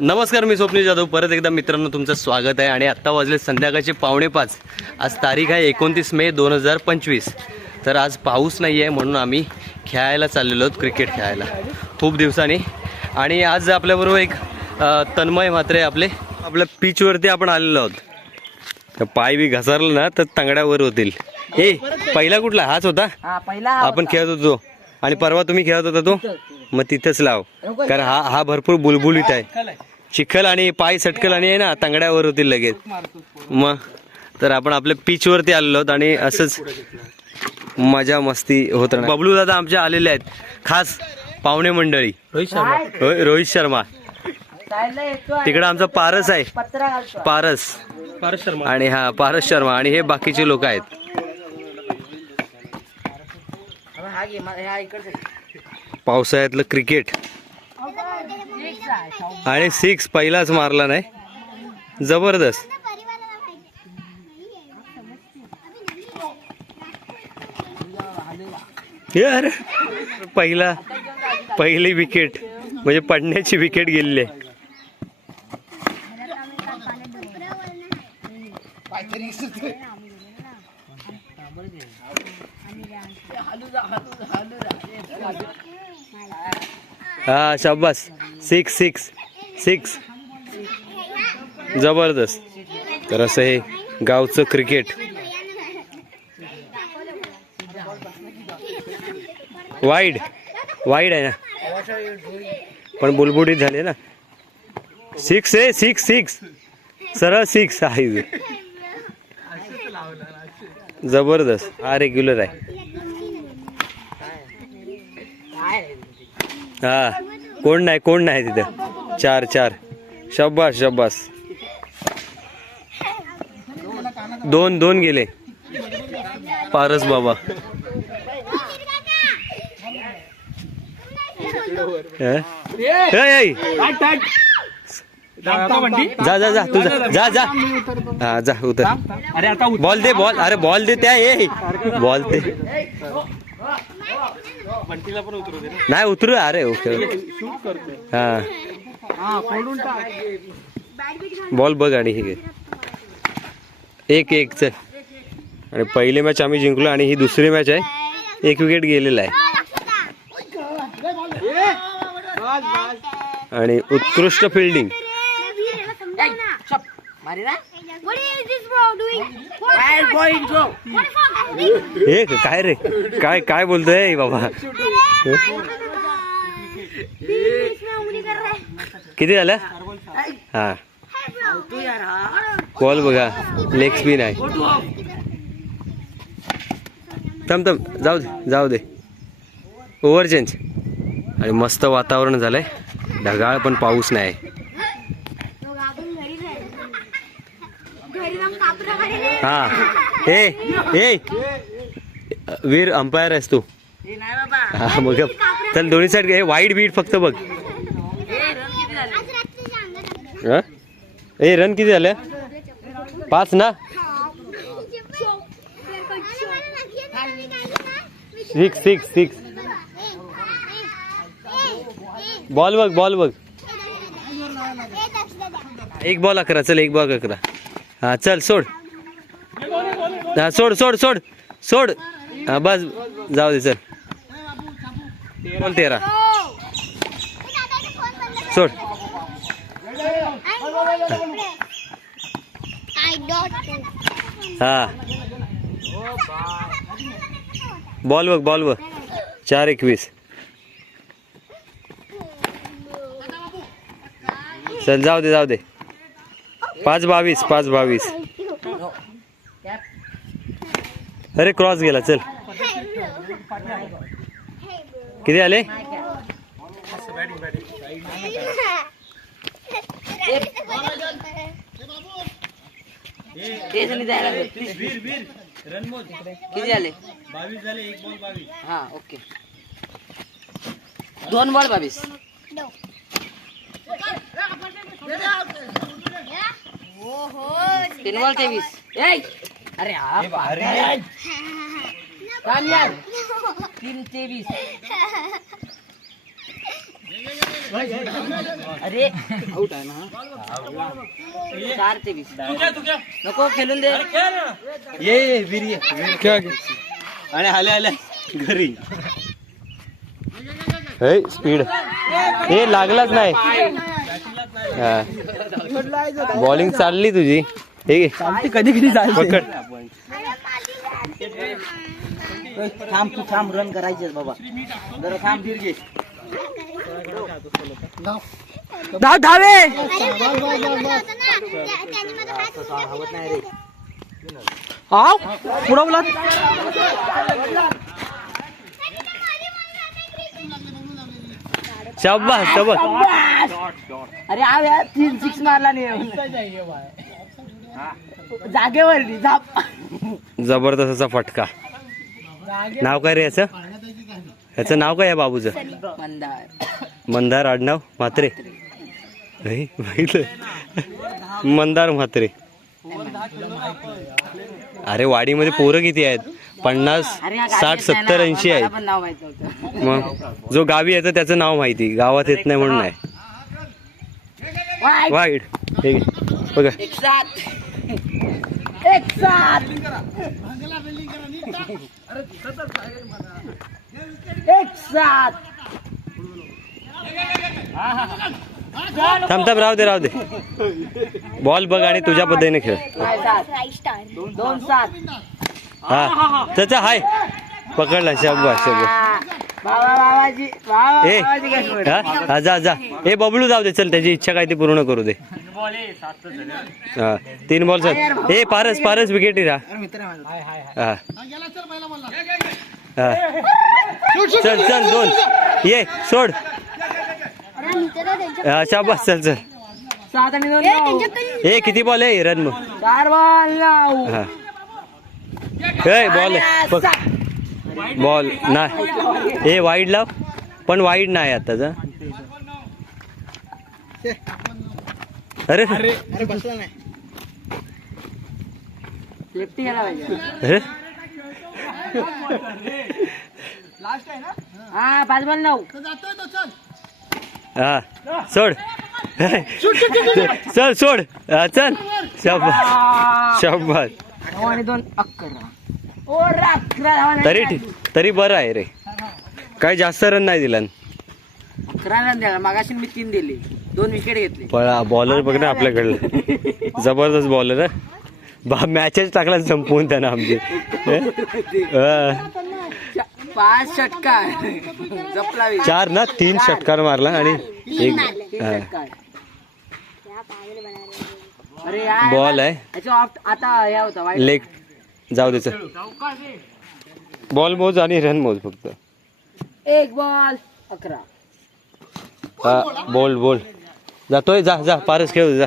नमस्कार, मी स्वप्नील जाधव. परत एकदा मित्रांनो तुमचं स्वागत आहे. आणि आत्ता वाजले संध्याकाळचे 4:45. आज तारीख आहे 29 मे 2025. तर आज पाऊस नाही आहे म्हणून आम्ही खेळायला चाललेलो आहोत, क्रिकेट खेळायला खूप दिवसांनी. आणि आज आपल्याबरोबर एक तन्मय म्हात्रे आपल्या पिचवरती आपण आलेलो आहोत. तर पाय बी घसरलं ना तर तांगड्यावर होतील. ए पहिला कुठला? हाच होता आपण खेळत होतो. आणि परवा तुम्ही खेळत होता तो, मग तिथंच लाव, कारण हा भरपूर बुलबुलीत आहे. चिखल आणि पाय सटकल आणि आहे ना तांगड्यावर होतील लगेच. मग तर आपण आपल्या पिचवरती आलेलो आहोत आणि असंच मजा मस्ती होत. बबलू दादा आमचे आलेले आहेत, खास पाहुणे मंडळी. रोहित शर्मा तिकडं आमचा पारस आहे, पारस शर्मा. आणि हा पारस शर्मा आणि हे बाकीचे लोक आहेत. पावसाळ्यातलं क्रिकेट आणि 6 पहिलाच मारला नाही, जबरदस्त. यार पहिली विकेट म्हणजे पडण्याची विकेट गेलेली आहे. हा शाबास, 6 जबरदस्त. तर असं हे गावचं क्रिकेट. वाईड आहे ना, पण बुलबुडीत झाले ना. 6 आहे, 6 सरळ 6 आहे. जबरदस्त. हा रेग्युलर आहे. हा कोण नाही तिथं. 4 शाबास. 2 गेले. पारस बाबा. जा तू जा. हा जा उतर. बॉल दे. अरे बॉल दे. त्या बॉल दे. नाही उतरू. अरे ओके. हा बॉल बघ. आणि हे 1 चल. आणि पहिली मॅच आम्ही जिंकलो आणि ही दुसरी मॅच आहे. 1 विकेट गेलेला आहे. आणि उत्कृष्ट फिल्डिंग. काय रे, काय बोलतोय बाबा? किती झालं? हा बॉल बघा, लेग स्पिन आहे. थांब जाऊ दे. Over change. आणि मस्त वातावरण झालंय, ढगाळ पण पाऊस नाही. हा ए वीर अंपायर आहेस तू. हा मग चल, दोन्ही साईड घे. वाईड बीट फक्त बघ. रन किती झाले? 5 ना. 6 बॉल बघ. 1 बॉल 11. चल 1 बॉल 11. हा चल सोड. हा सोड. हा बस जाऊ दे. चल बॉल 13. सोड. हा बॉल बघ. 4-21. चल जाऊ दे. 5-22. अरे क्रॉस गेला. चल किती आले? किती झाले? 22 झाले. 1 बॉल 22. हा ओके. 2 बॉल 22. 3 बॉल 23. अरे काम यार. 3-23. अरे आउट आहे ना 4-20 नको खेळून दे ये विरी आणि आले आले घरी स्पीड हे लागलाच नाही. बॉलिंग चालली तुझी हे कधी कधी पकड. थांब तू थांब रन करायचे बाबा जरा थांब धीर घे धाव धावे हाव पुढवला शाबास शाबास. अरे आ यार 3-6 मारला नाही जागेवर झाप जबरदस्त असा फटका. नाव काय रे याचं याचं नाव काय आहे बाबूचं? मंदार मंदार आडनाव म्हात्रे. हे, बघितलं? मंदार म्हात्रे. अरे वाडीमध्ये पोरं किती आहेत? 50, 60, 70, 80 आहेत. पण नाव माहित नव्हतं मग जो गावी येतं त्याचं नाव माहिती, गावात येत नाही म्हणून नाही. वाईट हे घे. बघा एक साथ थांब थांब राहू दे. बॉल बघ आणि तुझ्या पद्धतीने खेळ. 2-7 हा त्याचा हाय पकडला. शाबास शाबास. बाबाजी ए हा जा ए बबलू जाऊ दे. चल त्याची इच्छा काय ती पूर्ण करू दे. हा 3 बॉल चल. ए पारस विकेट रा. हा चल 2 ये सोड. हा शाबास चल 7 आणि 2 ए किती बॉल आहे रन मग? 4 बॉल हा बॉल आहे बॉल नाही. ए वाईड लाव पण वाईड नाही आताचा. अरे बसला नाही लेफ्टी गेला पाहिजे. अरे हा 5 बॉल 9 हा सोड. चल सोड. हा, चल शाबास 9 आणि 2 11 तरी बरं आहे रे. काय जास्त रन नाही दिला. 11 रन द्याला मागाशी मी 3 दिले 2 विकेट घेतले. बॉलर बघ ना आपल्याकडलं जबरदस्त बॉलर. मॅचेस टाकला संपवून त्यानं आमची. 5 षटकार जपला 4 ना 3 षटकार मारला आणि 1 अरे यार बॉल आहे. आता या होता लेग जाऊ दे. बॉल मोज आणि रन मोज फक्त. 1 बॉल 11 हा बोल जातोय. जा पारस खेळू जा.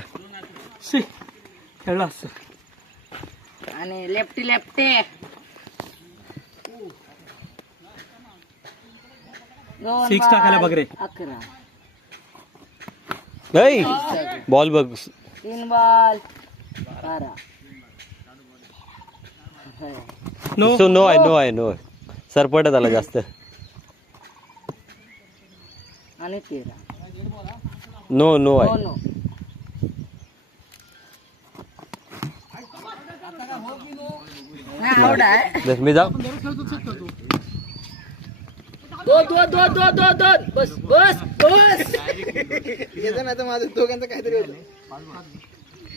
आणि लेफ्टी 6 टाकायला बघ रे. 11 बॉल बघ. 3 बॉल 12 नो आहे सरपटत आला जास्त. आणि 13 नो आहे. आउट आहे. मी जाऊ. दोन बस येतं नाही तर माझं दोघांचं काहीतरी होतं.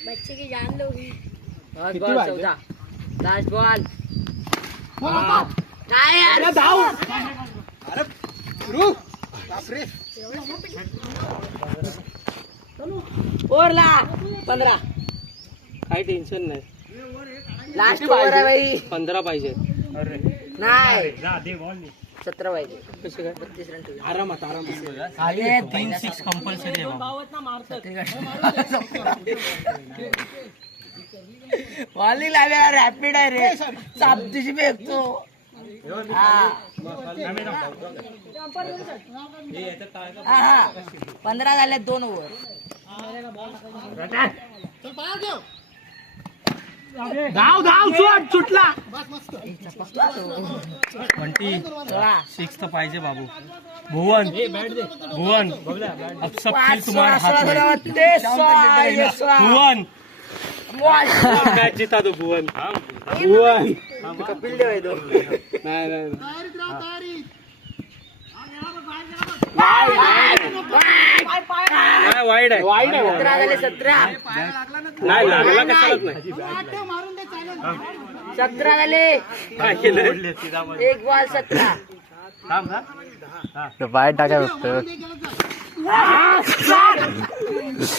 बच्चे की जान लोगी. 14 लास्ट बॉल काय यार धाव. बापरे ओरला 15 काही टेन्शन नाही. लास्ट ओव्हर आहे भाई. 15 पाहिजे. नाही 17 पाहिजे. कसे काय 32 रन ठेवले. आरामात 3-6 कंपल्सरी आहे. बॉलिंग लागल्या रॅपिड आहे रे. साबतीशी फेकतो. हा 15 झाले 2 ओव्हर. धाव धाव शॉट सुटला बंटी सोळा. 6 तर पाहिजे बाबू भुवन भुवन अब सब खेल तुम्हारे हाथ में भुवन मैच जीता दो भुवन भुवन कपिल देव आहे तो. नाही नाही वाईड आहे 17 झाले 17. नाही लागला कशालाच नाही 17 झाले. काय केलं 1 बॉल 17. बाहेर टाकाय बघतो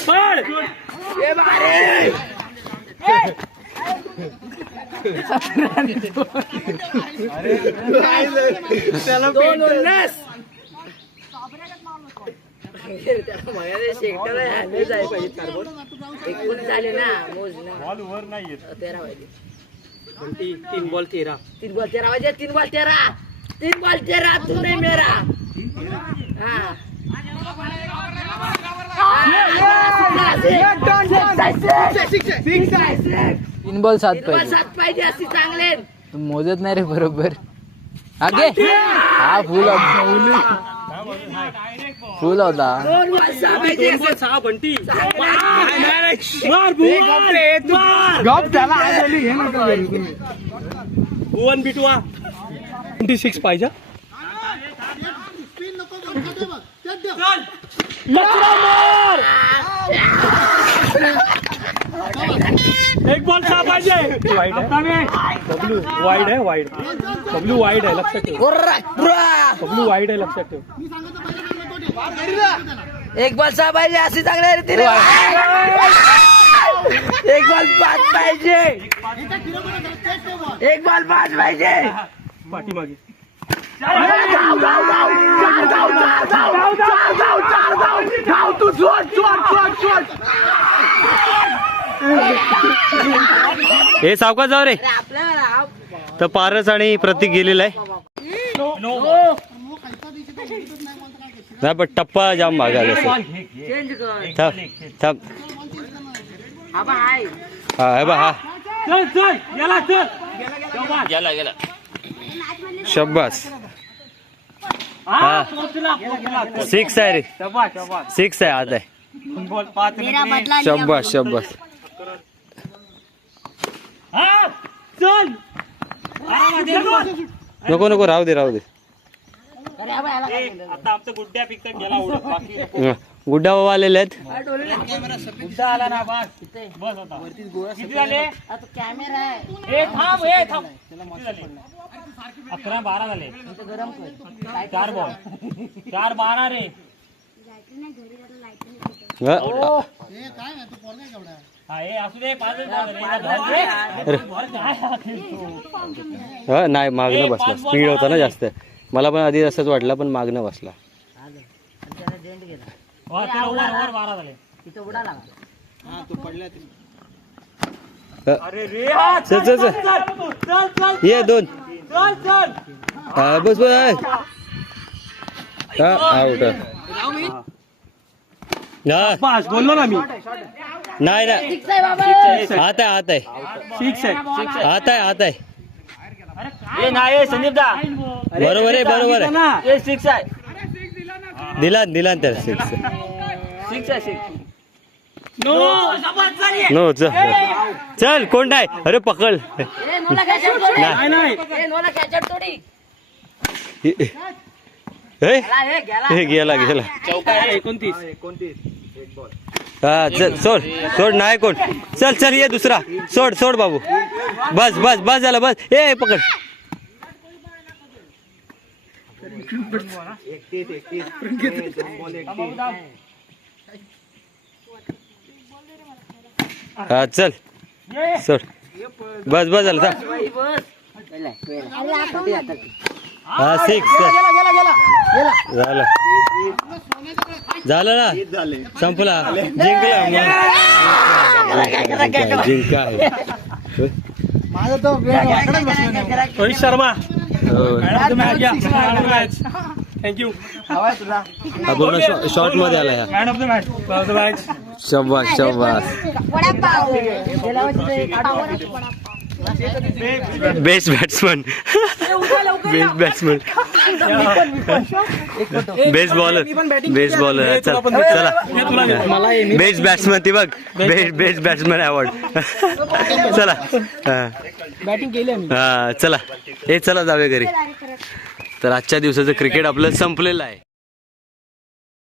पड ए बारे. त्याला 2 उन्नस. त्याला म्हणाले शेकटाला हॅन्डल जायला पाहिजे कार्बन. 19 झाले ना मोज ना. बॉल वर नाही येत 13 वाजले. बंटी 3 बॉल 13 3 बॉल 13 वाजे. 3 बॉल 13. 3 बॉल 13 तू नाही मेरा. हाँ. तीन बॉल 7 पाहिजे 7 पाहिजे अशी चांगले. मोजत नाही रे बरोबर आगे हा फुल फुल होता 2 बॉल 6 पाहिजे. 2 बॉल 6 बंटी भुवन बिटवा 26 पाहिजे एक बॉल 6 पाहिजे बबलू वाईड आहे वाईड बबलू वाईड आहे लक्षात ठेव बबलू वाईड आहे लक्षात ठेव 1 बॉल 6 पाहिजे अशी चांगले रे तिने. 1 बॉल 5 पाहिजे. 1 बॉल 5 पाहिजे. पाठीमागे हे सावकाश जाऊ रे आपल्याला तर पारस आणि प्रतीक गेलेला आहे नाही पण टप्पा जाम मागायला चेंज कर. थांब थांब आबा हाय. हा हे बा हा चल चल गेला चल गेला गेला शब्बास हा 6 आहे रे 6 आहे आता आहे बॉल 5 शब्बास शब्बास चल नको नको राहू दे राहू दे अरे आबा याला काय केलं? आता आमचं गुड्ड्या पिक्चर गेला उडत बाकी हं. गुड्डा बाबा आलेले आहेत गुड्डा आला ना बस बस आता किती झाले आता कॅमेरा आहे. ए थांब 11 12 झाले इथं गरम कर. 4 बॉल 4 12 रे हं. हा ए असू दे 5 हं, नाही मागणं बसला स्पीड होता ना जास्त मला पण आधी असंच वाटलं पण मागणं बसला त्याला डेंट गेला. ओव्हर 12 झाले तिथं उडा लागा. अरे रे चल चल चल चल चल ये 2 चल चल हा बस बस हा आउट हा पास बोललो ना मी नाही नाही ठीक आहे बाबा. आता आहे आता आहे 6 आहे आता आहे आता आहे ए नाही संदीप दा बरोबर आहे बरोबर आहे ए 6 आहे दिला दिला तर 6 6 आहे 6 नो चल चल कोण नाही अरे पकड ए नोला कॅचअप थोडी. नाही. नाही ए नोला कॅचअप थोडी. हे गेला हे गेला. हे गेला गेला चौका आहे 29 हा चल सोड सोड नाही कोण चल चल ये दुसरा सोड सोड बाबू बस बस बस झालं बस ए पकड हा चल सोड बस बस झालं थांब. By bus. गेला. हा 6 झालं झालं ना संपला जिंकला मग. जिंका आहे. माझा तो रोहित शर्मा हो. मॅच थँक्यू हा पूर्ण शॉर्ट मध्ये आला ह्या मॅन ऑफ द मॅच शाबास शाबास. Best batsman. Best batsman. Best bowler. Best bowler. चला बेस्ट बॅट्समन ती बघ. Best batsman award. चला बॅटिंग केली आम्ही. हा चला. हे चला जाऊया घरी. तर आजच्या दिवसाचं क्रिकेट आपलं संपलेलं आहे.